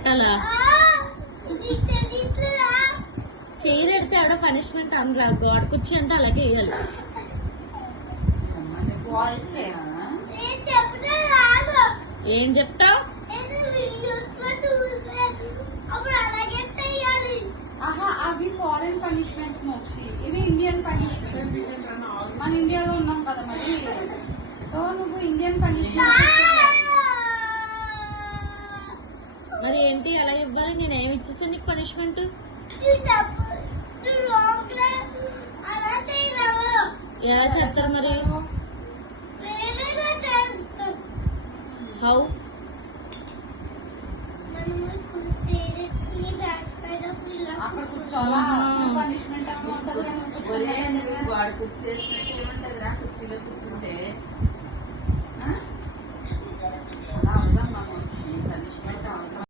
పెట్టాలా? చెయ్యి పెడితే ఆడ పనిష్మెంట్ అనరా, గోడ కుర్చీ అంటే అలాగే వేయాలి. ఏం చెప్తావు? అవి ఫారెన్ పనిష్మెంట్స్ మోక్షి, ఇవి ఇండియన్ పనిష్మెంట్స్. మన ఇండియాలో ఉన్నాం కదా మరి, సో నువ్వు ఇండియన్ పనిష్మెంట్. మరి ఏంటి అలా ఇవ్వాలి? నేను ఏమి ఇచ్చేసాను నీకు పనిష్మెంట్? ఎలా చేస్తారు మరి? హౌ? అక్కడ కూర్చోవాలా? పనిష్మెంట్ వాడు కుర్చీ వేసినట్టు ఏమంటదిరా, కుర్చీలో కూర్చుంటే